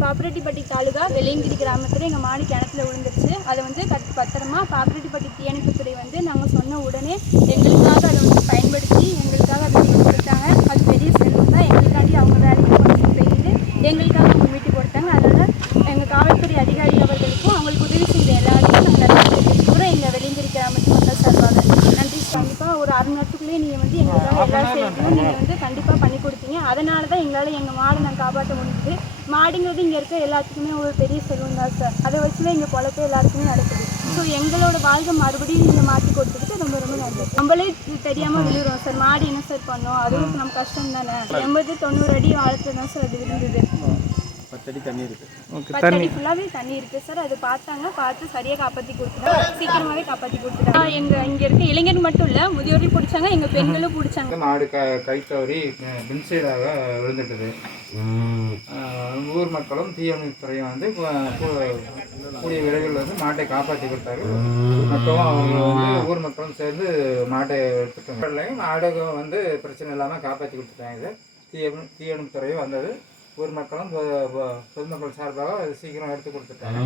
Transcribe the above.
பாப்பிரெட்டிப்பட்டி தாலுகா வெள்ளையங்கிரி கிராமத்தில் எங்கள் மாடு கிணத்துல விழுந்துருச்சு. அதை வந்து பத்திரமா பாப்பிரெட்டிப்பட்டி தீயணைப்புத்துறை வந்து நாங்கள் சொன்ன உடனே எங்களுக்காக அதை வந்து பயன்படுத்தி எங்களுக்காக அதை மீட்டு கொடுத்தாங்க. அது பெரிய செல்வம் தான். எங்களுக்காண்டி அவங்க வேலைக்கு போனது செய்து எங்களுக்காக அவங்க மீட்டு கொடுத்தாங்க. அதனால் எங்கள் காவல்துறை அதிகாரி அவர்களுக்கும் அவங்களுக்கு உதவி செய்த எல்லாருக்கும் நாங்கள் நன்றி தெரிவிக்கிறோம். எங்கள் வெள்ளையங்கிரி கிராமத்து மக்கள் சார்பாக நன்றி. கண்டிப்பாக ஒரு 1/2 மணி நேரத்துக்குள்ளேயே நீங்கள் வந்து எங்களுக்காக எல்லா செய்தியும் நீங்கள் வந்து கண்டிப்பாக பண்ணி கொடுத்தீங்க. அதனால தான் எங்களால் எங்கள் மாடை நாங்கள் காப்பாற்ற முடிஞ்சுது. மாடுங்கிறது இங்கே இருக்க எல்லாத்துக்குமே ஒரு பெரிய செல்வம் தான் சார். அதை வச்சு தான் எங்கள் பொழப்பு எல்லாருக்குமே நடக்குது. ஸோ எங்களோட வாழ்க்கை மறுபடியும் நீங்கள் மாற்றி கொடுத்துக்கிட்டு ரொம்ப ரொம்ப நல்லது. நம்மளே தெரியாமல் விழுகிறோம் சார். மாடு என்ன சார் பண்ணோம், அதுவும் நம்ம கஷ்டம் தானே. 80-90 அடி ஆழத்தில் தான் சார் அது விழுந்தது. 10 அடி தண்ணி இருக்குது. 10 அடி ஃபுல்லாகவே தண்ணி இருக்குது சார். அது பார்த்து சரியாக காப்பாற்றி கொடுத்துட்டாங்க. சீக்கிரமாகவே காப்பாற்றி கொடுத்துட்டாங்க. இங்கே இருக்க இளைஞர் மட்டும் இல்லை, முதியோரையும் பிடிச்சாங்க, எங்கள் பெண்களும் பிடிச்சாங்க. மாடு கை தவறி பின்சைடாக விழுந்துட்டுது. ஊர் மக்களும் தீயணைப்புத்துறையும் வந்து கூடிய விரைவில் வந்து மாட்டை காப்பாற்றி கொடுத்தாரு. மக்களும் அவங்க வந்து ஊர் மக்களும் சேர்ந்து மாட்டை எடுத்துட்டாங்க. மாடு வந்து பிரச்சனை இல்லாமல் காப்பாற்றி கொடுத்துட்டாங்க. தீயணைப்புத்துறையும் வந்தது. ஊர் மக்களும் பொதுமக்கள் சார்பாக சீக்கிரம் எடுத்து கொடுத்துட்டாங்க.